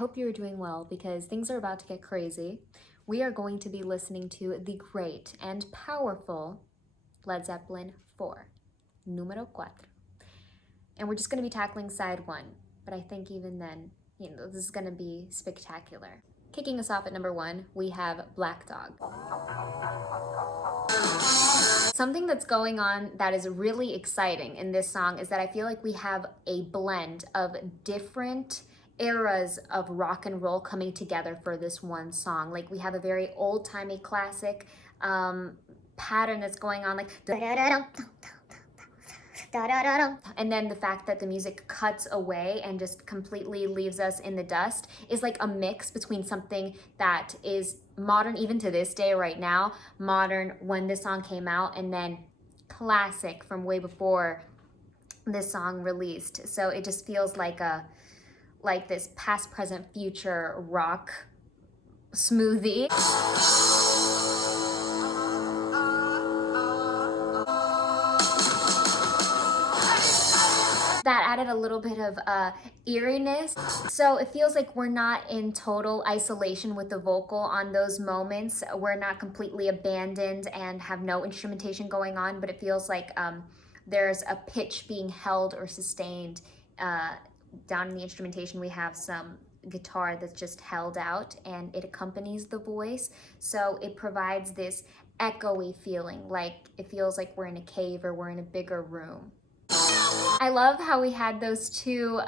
hope you're doing well because things are about to get crazy. We are going to be listening to the great and powerful Led Zeppelin 4, Número 4. And we're just going to be tackling side 1, but I think even then, this is going to be spectacular. Kicking us off at number 1, we have Black Dog. Something that's going on that is really exciting in this song is that I feel like we have a blend of different eras of rock and roll coming together for this one song. Like we have a very old-timey classic pattern that's going on, like and then the fact that the music cuts away and just completely leaves us in the dust is like a mix between something that is modern even to this day right now, modern when this song came out, and then classic from way before this song released. So it just feels like this past, present, future rock smoothie. That added a little bit of eeriness. So it feels like we're not in total isolation with the vocal on those moments. We're not completely abandoned and have no instrumentation going on, but it feels like there's a pitch being held or sustained. Down in the instrumentation, we have some guitar that's just held out and it accompanies the voice. So it provides this echoey feeling, like it feels like we're in a cave or we're in a bigger room. I love how we had those two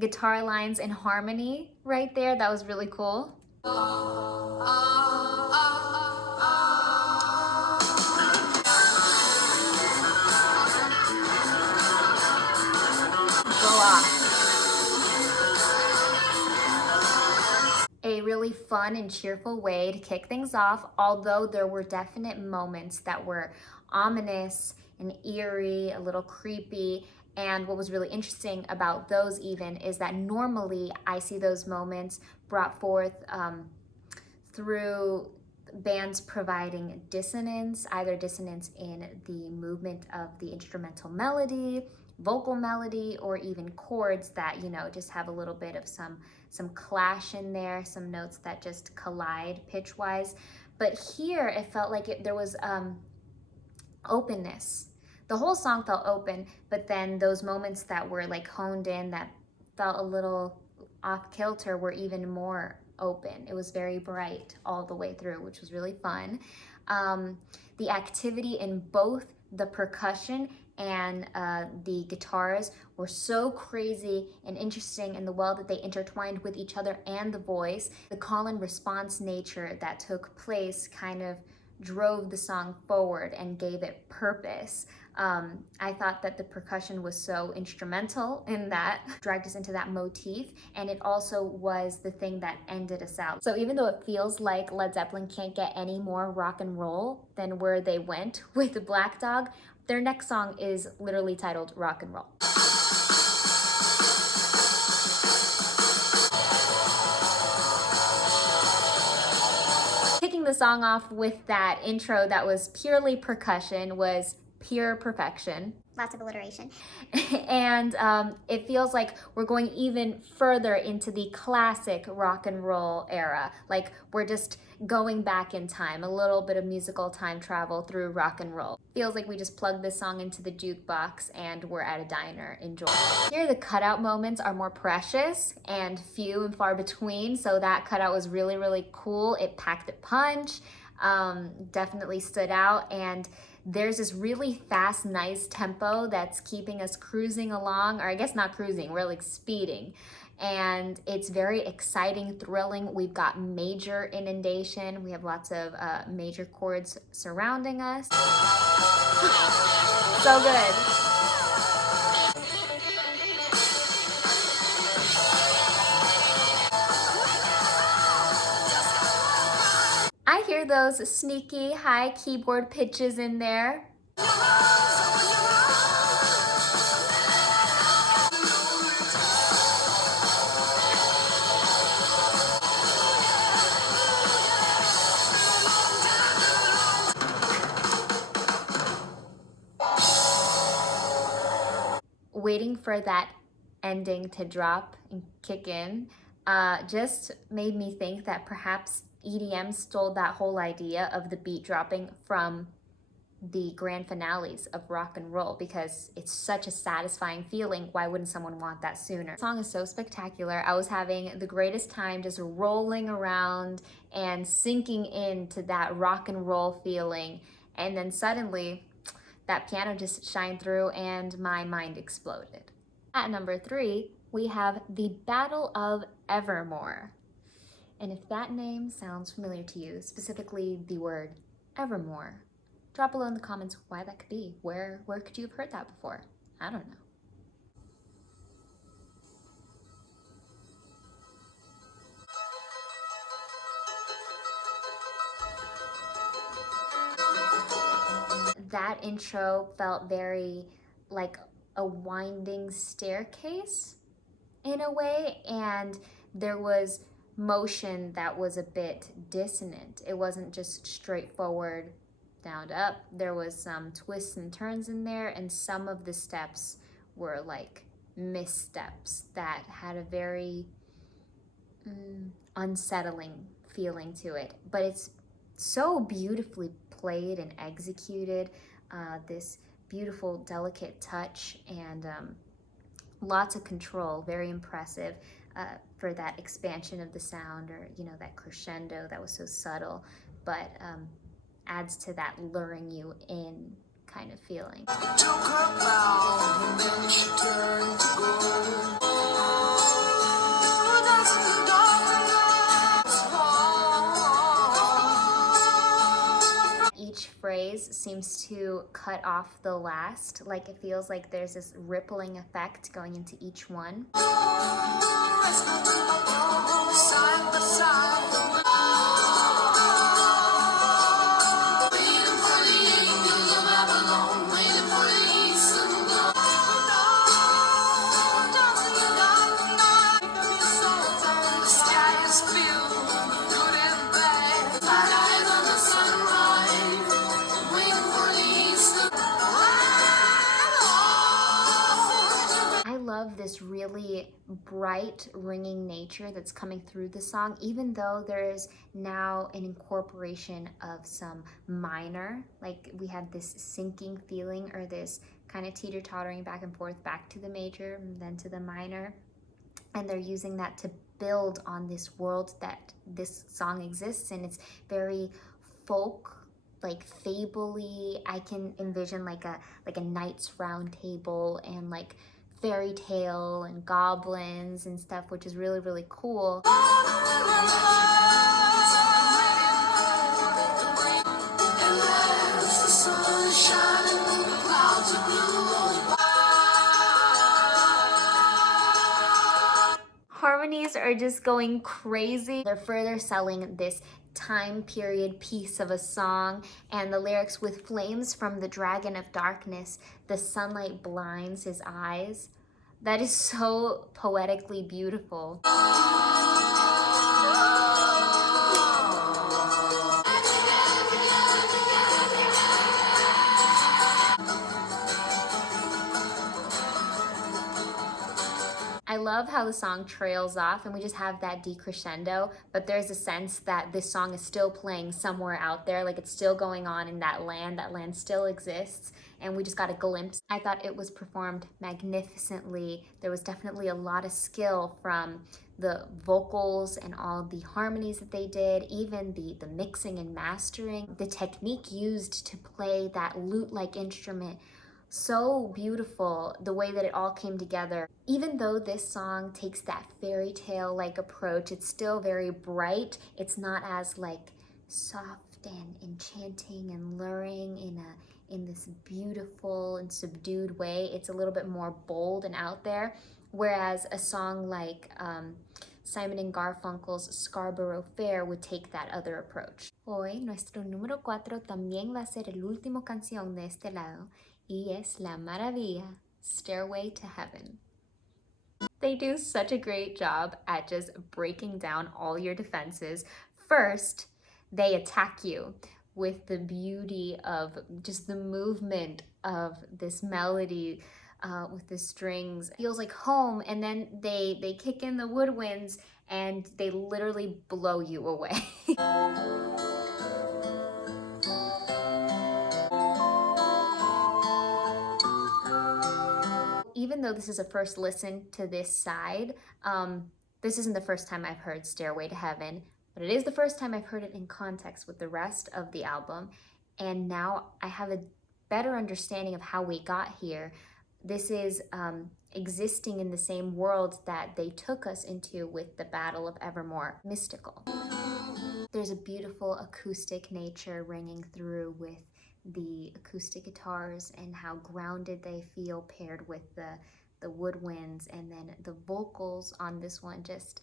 guitar lines in harmony right there. That was really cool. Go off. A really fun and cheerful way to kick things off, although there were definite moments that were ominous and eerie, a little creepy. And what was really interesting about those even is that normally I see those moments brought forth through bands providing dissonance, either dissonance in the movement of the instrumental melody, vocal melody, or even chords that, just have a little bit of some clash in there, some notes that just collide pitch-wise. But here it felt like there was openness. The whole song felt open, but then those moments that were like honed in that felt a little off kilter were even more open. It was very bright all the way through, which was really fun. The activity in both the percussion and the guitars were so crazy and interesting in the well that they intertwined with each other and the voice. The call and response nature that took place kind of drove the song forward and gave it purpose. I thought that the percussion was so instrumental in that, dragged us into that motif, and it also was the thing that ended us out. So even though it feels like Led Zeppelin can't get any more rock and roll than where they went with Black Dog, their next song is literally titled Rock and Roll. Kicking the song off with that intro that was purely percussion was Pure Perfection. Lots of alliteration. And it feels like we're going even further into the classic rock and roll era. Like we're just going back in time, a little bit of musical time travel through rock and roll. Feels like we just plugged this song into the jukebox and we're at a diner enjoying. Here the cutout moments are more precious and few and far between, so that cutout was really, really cool. It packed a punch, definitely stood out, and there's this really fast, nice tempo that's keeping us cruising along, or I guess not cruising, we're like speeding. And it's very exciting, thrilling. We've got major inundation. We have lots of major chords surrounding us. So good. I hear those sneaky high keyboard pitches in there. Waiting for that ending to drop and kick in. just made me think that perhaps EDM stole that whole idea of the beat dropping from the grand finales of rock and roll, because it's such a satisfying feeling. Why wouldn't someone want that sooner? The song is so spectacular. I was having the greatest time just rolling around and sinking into that rock and roll feeling. And then suddenly that piano just shined through and my mind exploded. At number 3, we have The Battle of Evermore. And if that name sounds familiar to you, specifically the word Evermore, drop below in the comments why that could be. Where could you have heard that before? I don't know. That intro felt very like a winding staircase in a way, and there was motion that was a bit dissonant. It wasn't just straightforward down to up. There was some twists and turns in there, and some of the steps were like missteps that had a very unsettling feeling to it. But it's so beautifully played and executed, this beautiful, delicate touch, and lots of control, very impressive for that expansion of the sound, or, you know, that crescendo that was so subtle, but adds to that luring you in kind of feeling. Took her bow, and then she turned to go. Each phrase seems to cut off the last, like it feels like there's this rippling effect going into each one. This really bright, ringing nature that's coming through the song, even though there is now an incorporation of some minor, like we had this sinking feeling, or this kind of teeter-tottering back and forth, back to the major and then to the minor, and they're using that to build on this world that this song exists in. It's very folk, like fable-y. I can envision like a knight's round table and like fairy tale and goblins and stuff, which is really, really cool. Harmonies are just going crazy. They're further selling this time period piece of a song, and the lyrics, with flames from the dragon of darkness, the sunlight blinds his eyes. That is so poetically beautiful. I love how the song trails off and we just have that decrescendo, but there's a sense that this song is still playing somewhere out there, like it's still going on in that land still exists, and we just got a glimpse. I thought it was performed magnificently. There was definitely a lot of skill from the vocals and all the harmonies that they did, even the mixing and mastering, the technique used to play that lute-like instrument. So beautiful, the way that it all came together. Even though this song takes that fairy tale like approach, it's still very bright. It's not as like soft and enchanting and luring in this beautiful and subdued way. It's a little bit more bold and out there. Whereas a song like Simon and Garfunkel's Scarborough Fair would take that other approach. Hoy, nuestro número 4 también va a ser el último canción de este lado, y es La Maravilla, Stairway to Heaven. They do such a great job at just breaking down all your defenses. First, they attack you with the beauty of just the movement of this melody, with the strings. It feels like home, and then they kick in the woodwinds and they literally blow you away. Even though this is a first listen to this side, this isn't the first time I've heard Stairway to Heaven, but it is the first time I've heard it in context with the rest of the album. And now I have a better understanding of how we got here. This is existing in the same world that they took us into with the Battle of Evermore, mystical. There's a beautiful acoustic nature ringing through with the acoustic guitars and how grounded they feel paired with the woodwinds, and then the vocals on this one just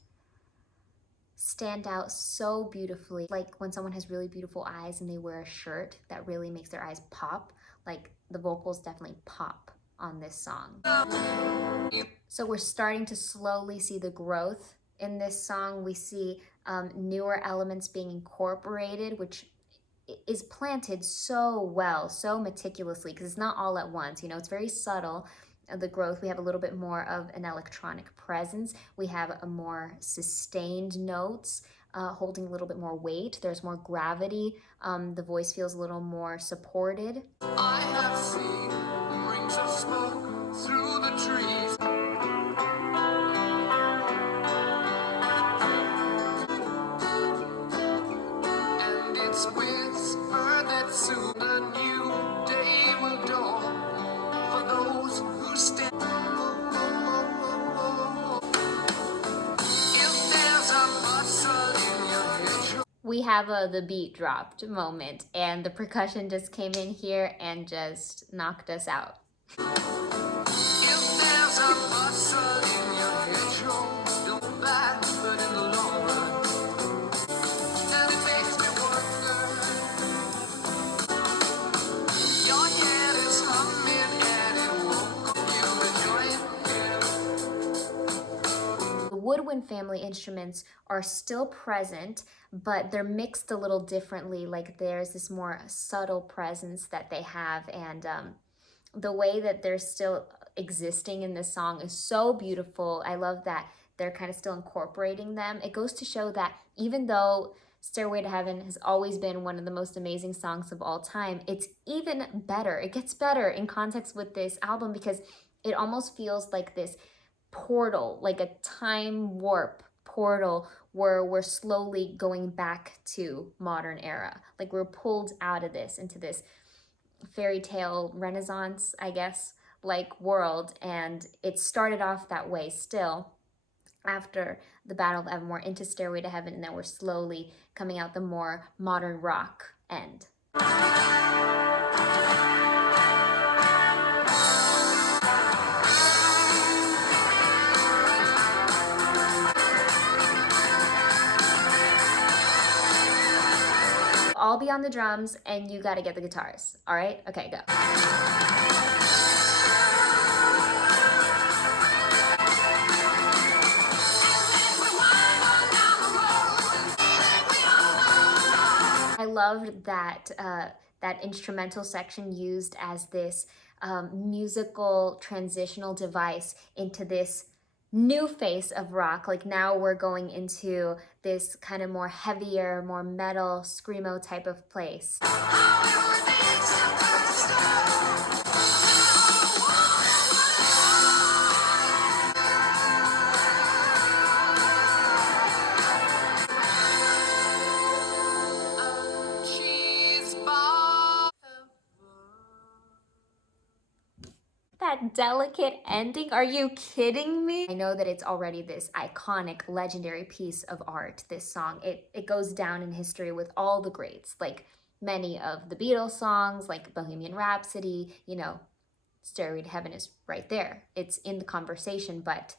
stand out so beautifully. Like when someone has really beautiful eyes and they wear a shirt that really makes their eyes pop, like the vocals definitely pop on this song. So we're starting to slowly see the growth in this song. We see newer elements being incorporated, which is planted so well, so meticulously, because it's not all at once, you know, it's very subtle. The growth, we have a little bit more of an electronic presence. We have a more sustained notes, holding a little bit more weight. There's more gravity. The voice feels a little more supported. I have seen rings of smoke through the trees. And it's whispered that soon a new day will dawn for those who stand. We have the beat dropped moment, and the percussion just came in here and just knocked us out. Woodwind family instruments are still present, but they're mixed a little differently. Like there's this more subtle presence that they have, and the way that they're still existing in this song is so beautiful. I love that they're kind of still incorporating them. It goes to show that even though Stairway to Heaven has always been one of the most amazing songs of all time, it's even better. It gets better in context with this album because it almost feels like this portal, like a time warp portal where we're slowly going back to modern era. Like we're pulled out of this into this fairy tale renaissance, I guess, like world. And it started off that way still after the Battle of Evermore into Stairway to Heaven, and then we're slowly coming out the more modern rock end. I'll be on the drums and you gotta get the guitars, all right? Okay, go. I loved that that instrumental section used as this musical transitional device into this new face of rock. Like now we're going into this kind of more heavier, more metal, screamo type of place. That delicate ending, are you kidding me? I know that it's already this iconic, legendary piece of art, this song. It goes down in history with all the greats, like many of the Beatles songs, like Bohemian Rhapsody, you know, Stairway to Heaven is right there. It's in the conversation, but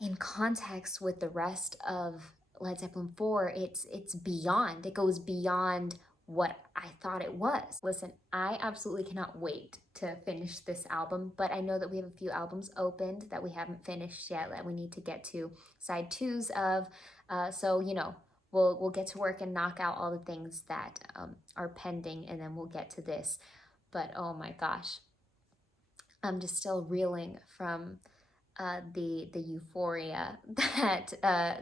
in context with the rest of Led Zeppelin 4, it's beyond. It goes beyond what I thought it was. Listen, I absolutely cannot wait to finish this album, but I know that we have a few albums opened that we haven't finished yet that we need to get to side twos of. So, you know, we'll get to work and knock out all the things that are pending, and then we'll get to this. But oh my gosh, I'm just still reeling from the euphoria that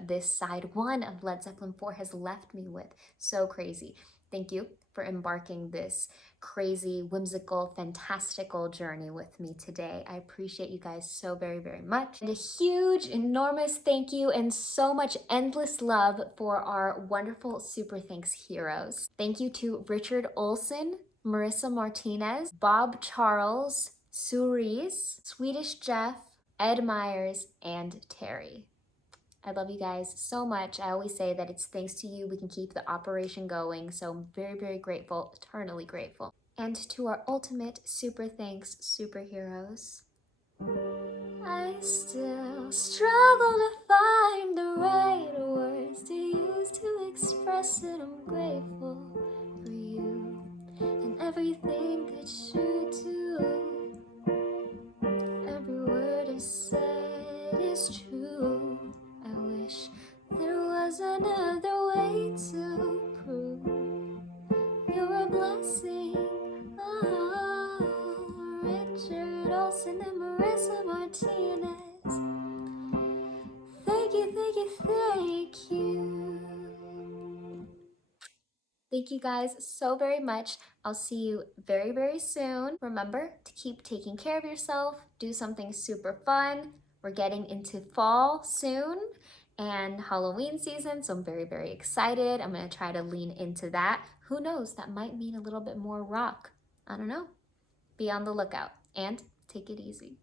this side one of Led Zeppelin 4 has left me with. So crazy. Thank you for embarking this crazy, whimsical, fantastical journey with me today. I appreciate you guys so very, very much. And a huge, enormous thank you and so much endless love for our wonderful Super Thanks heroes. Thank you to Richard Olsen, Marissa Martinez, Bob Charles, Souris, Sweetish Jeff, Ed Myers, and Teri. I love you guys so much. I always say that it's thanks to you we can keep the operation going, so I'm very, very grateful, eternally grateful. And to our ultimate super thanks superheroes, I still struggle to find the right words to use to express that I'm grateful for you and everything that you do. Every word I said is true. I wish there was another way to prove you're a blessing. Oh, Richard Olsen and Marissa Martinez. Thank you, thank you, thank you. Thank you guys so very much. I'll see you very, very soon. Remember to keep taking care of yourself. Do something super fun. We're getting into fall soon and Halloween season, so I'm very, very excited. I'm gonna try to lean into that. Who knows, that might mean a little bit more rock. I don't know. Be on the lookout and take it easy.